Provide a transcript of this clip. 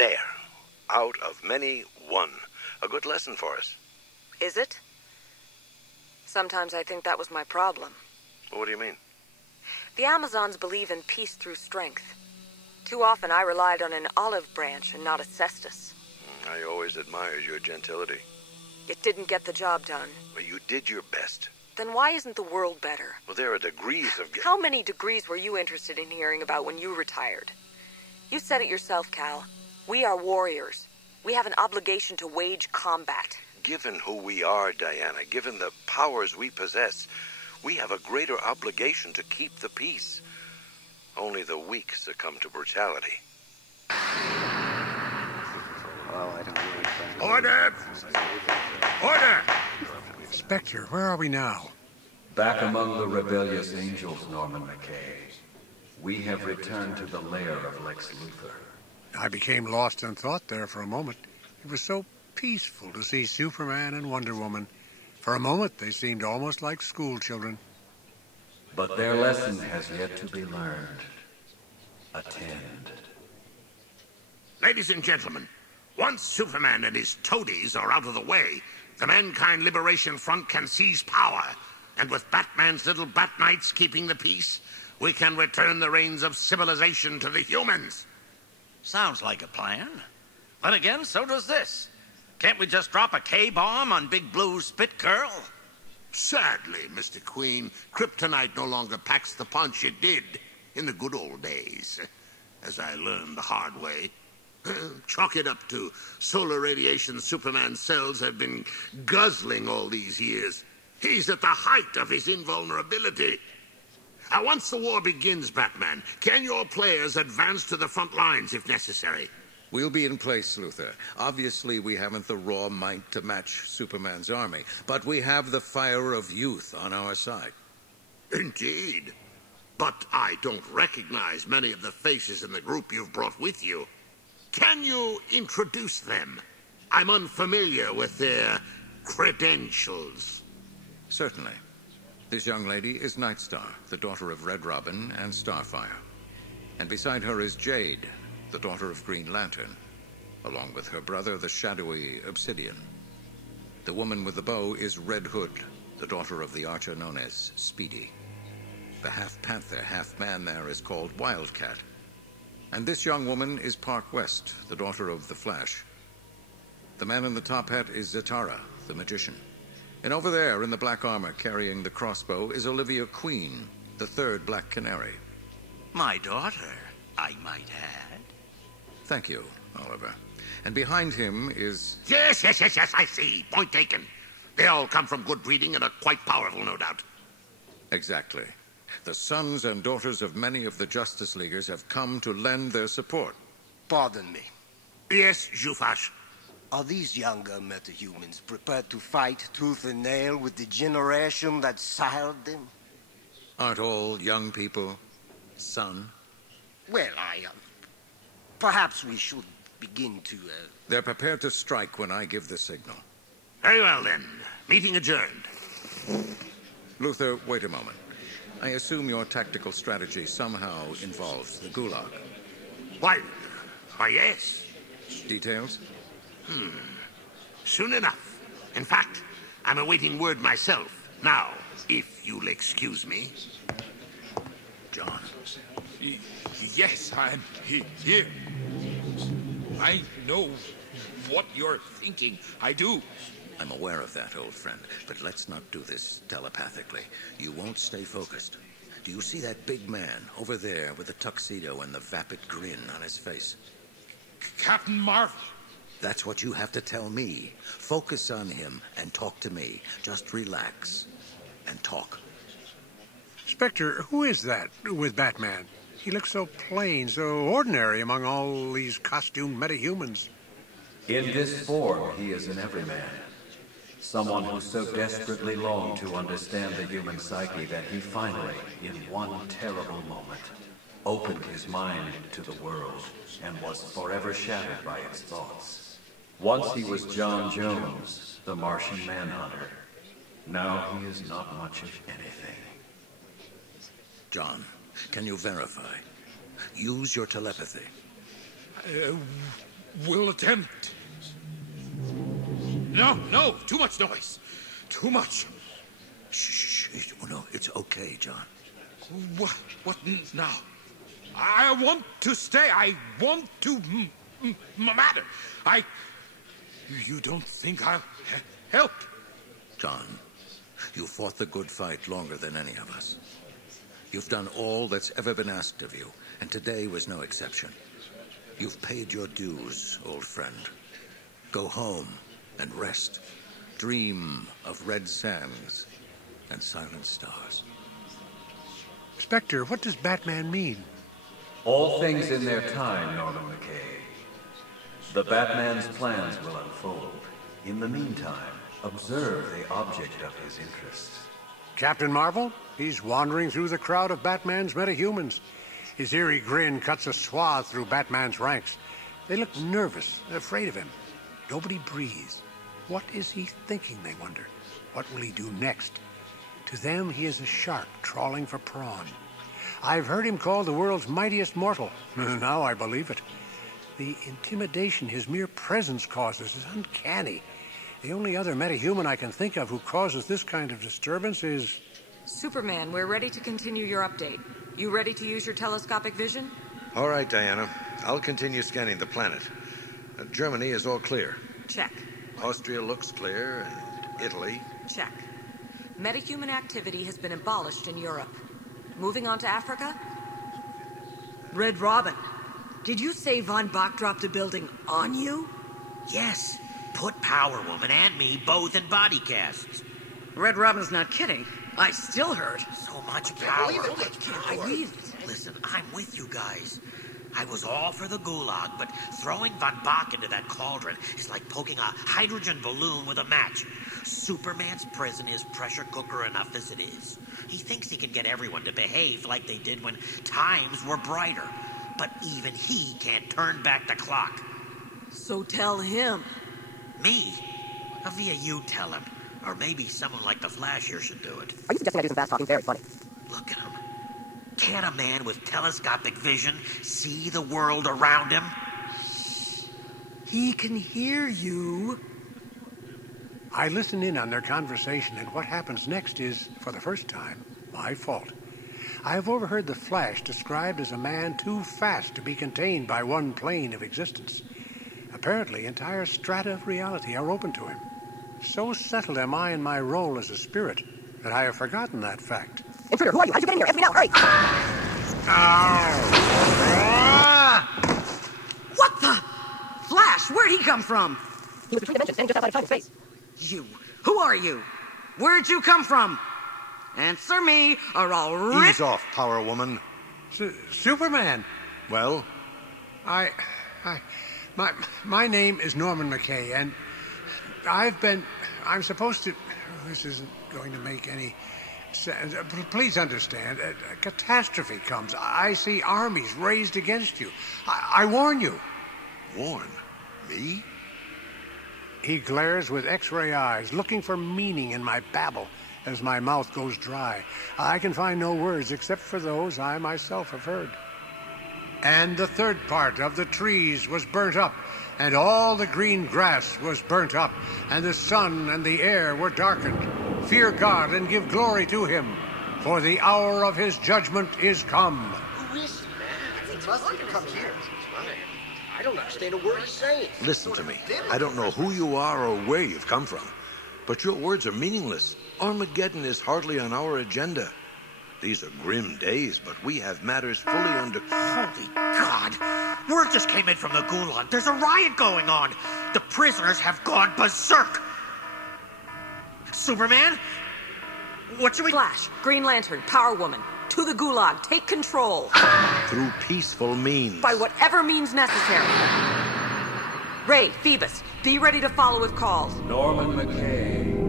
There. Out of many, one. A good lesson for us. Is it? Sometimes I think that was my problem. What do you mean? The Amazons believe in peace through strength. Too often I relied on an olive branch and not a cestus. I always admired your gentility. It didn't get the job done. But you did your best. Then why isn't the world better? Well, there are degrees of... How many degrees were you interested in hearing about when you retired? You said it yourself, Cal. We are warriors. We have an obligation to wage combat. Given who we are, Diana, given the powers we possess, we have a greater obligation to keep the peace. Only the weak succumb to brutality. Order! Order! Spectre, where are we now? Back among the rebellious angels, Norman McKay. We have returned to the lair of Lex Luthor. I became lost in thought there for a moment. It was so peaceful to see Superman and Wonder Woman. For a moment, they seemed almost like school children. But their lesson has yet to be learned. Attend. Ladies and gentlemen, once Superman and his toadies are out of the way, the Mankind Liberation Front can seize power. And with Batman's little Bat Knights keeping the peace, we can return the reins of civilization to the humans. Sounds like a plan. But again, so does this. Can't we just drop a K-bomb on Big Blue's Spit Girl? Sadly, Mr. Queen, kryptonite no longer packs the punch it did in the good old days, as I learned the hard way. Chalk it up to solar radiation Superman's cells have been guzzling all these years. He's at the height of his invulnerability. Once the war begins, Batman, can your players advance to the front lines if necessary? We'll be in place, Luthor. Obviously, we haven't the raw might to match Superman's army, but we have the fire of youth on our side. Indeed. But I don't recognize many of the faces in the group you've brought with you. Can you introduce them? I'm unfamiliar with their credentials. Certainly. This young lady is Nightstar, the daughter of Red Robin and Starfire. And beside her is Jade, the daughter of Green Lantern, along with her brother, the shadowy Obsidian. The woman with the bow is Red Hood, the daughter of the archer known as Speedy. The half-panther, half-man there is called Wildcat. And this young woman is Park West, the daughter of the Flash. The man in the top hat is Zatara, the magician. And over there, in the black armor, carrying the crossbow, is Olivia Queen, the third Black Canary. My daughter, I might add. Thank you, Oliver. And behind him is... Yes, I see. Point taken. They all come from good breeding and are quite powerful, no doubt. Exactly. The sons and daughters of many of the Justice Leaguers have come to lend their support. Pardon me. Yes, Jufash. Are these younger metahumans prepared to fight tooth and nail with the generation that sired them? Aren't all young people, son? Well, perhaps we should begin to, They're prepared to strike when I give the signal. Very well, then. Meeting adjourned. Luthor, wait a moment. I assume your tactical strategy somehow involves the Gulag. Why, yes. Details? Soon enough. In fact, I'm awaiting word myself. Now, if you'll excuse me. John. Yes, I'm here. I know what you're thinking. I do. I'm aware of that, old friend, but let's not do this telepathically. You won't stay focused. Do you see that big man over there with the tuxedo and the vapid grin on his face? Captain Marvel. That's what you have to tell me. Focus on him and talk to me. Just relax and talk. Spectre, who is that with Batman? He looks so plain, so ordinary among all these costumed metahumans. In this form, he is an everyman. Someone who so desperately longed to understand the human psyche that he finally, in one terrible moment, opened his mind to the world and was forever shattered by its thoughts. Once he was John Jones, the Martian Manhunter. Now he is not much of anything. John, can you verify? Use your telepathy. will attempt. No, too much noise. Too much. Shh. Oh, no, it's okay, John. What now? I want to stay. I want to matter. You don't think I'll help? John, you fought the good fight longer than any of us. You've done all that's ever been asked of you, and today was no exception. You've paid your dues, old friend. Go home and rest. Dream of red sands and silent stars. Spectre, what does Batman mean? All things in their time, Norman McKay. The Batman's plans will unfold. In the meantime, observe the object of his interest. Captain Marvel? He's wandering through the crowd of Batman's metahumans. His eerie grin cuts a swath through Batman's ranks. They look nervous, afraid of him. Nobody breathes. What is he thinking, they wonder? What will he do next? To them, he is a shark trawling for prawn. I've heard him called the world's mightiest mortal. Now I believe it. The intimidation his mere presence causes is uncanny. The only other metahuman I can think of who causes this kind of disturbance is... Superman, we're ready to continue your update. You ready to use your telescopic vision? All right, Diana. I'll continue scanning the planet. Germany is all clear. Check. Austria looks clear, and Italy. Check. Metahuman activity has been abolished in Europe. Moving on to Africa? Red Robin, did you say Von Bach dropped a building on you? Yes. Put Power Woman and me both in body casts. Red Robin's not kidding. I still heard. So much power. I can't believe it. Listen, I'm with you guys. I was all for the gulag, but throwing Von Bach into that cauldron is like poking a hydrogen balloon with a match. Superman's prison is pressure cooker enough as it is. He thinks he can get everyone to behave like they did when times were brighter. But even he can't turn back the clock. So tell him. Me? Via you tell him. Or maybe someone like the Flash here should do it. Are you suggesting I do some fast talking? Very funny. Look at him. Can't a man with telescopic vision see the world around him? He can hear you. I listen in on their conversation, and what happens next is, for the first time, my fault. I have overheard the Flash described as a man too fast to be contained by one plane of existence. Apparently, entire strata of reality are open to him. So settled am I in my role as a spirit that I have forgotten that fact. Intruder, who are you? How did you get in here? Answer me now, hurry! What the? Flash, where'd he come from? He was between dimensions, standing just outside of time and space. You. Who are you? Where'd you come from? Answer me, or I'll rip... Ease off, Power Woman. Superman! Well? My name is Norman McKay, and I'm supposed to... This isn't going to make any sense. Please understand, a catastrophe comes. I see armies raised against you. I warn you. Warn? Me? He glares with X-ray eyes, looking for meaning in my babble as my mouth goes dry. I can find no words except for those I myself have heard. And the third part of the trees was burnt up, and all the green grass was burnt up, and the sun and the air were darkened. Fear God and give glory to him, for the hour of his judgment is come. Who is he, man? He must have come here. I don't understand a word he's saying. Listen to me. I don't know who you are or where you've come from, but your words are meaningless. Armageddon is hardly on our agenda. These are grim days, but we have matters fully under... Holy God! Word just came in from the gulag. There's a riot going on. The prisoners have gone berserk. Superman? What should we... Flash, Green Lantern, Power Woman, to the gulag. Take control. Through peaceful means. By whatever means necessary. Ray, Phoebus, be ready to follow if called. Norman McKay.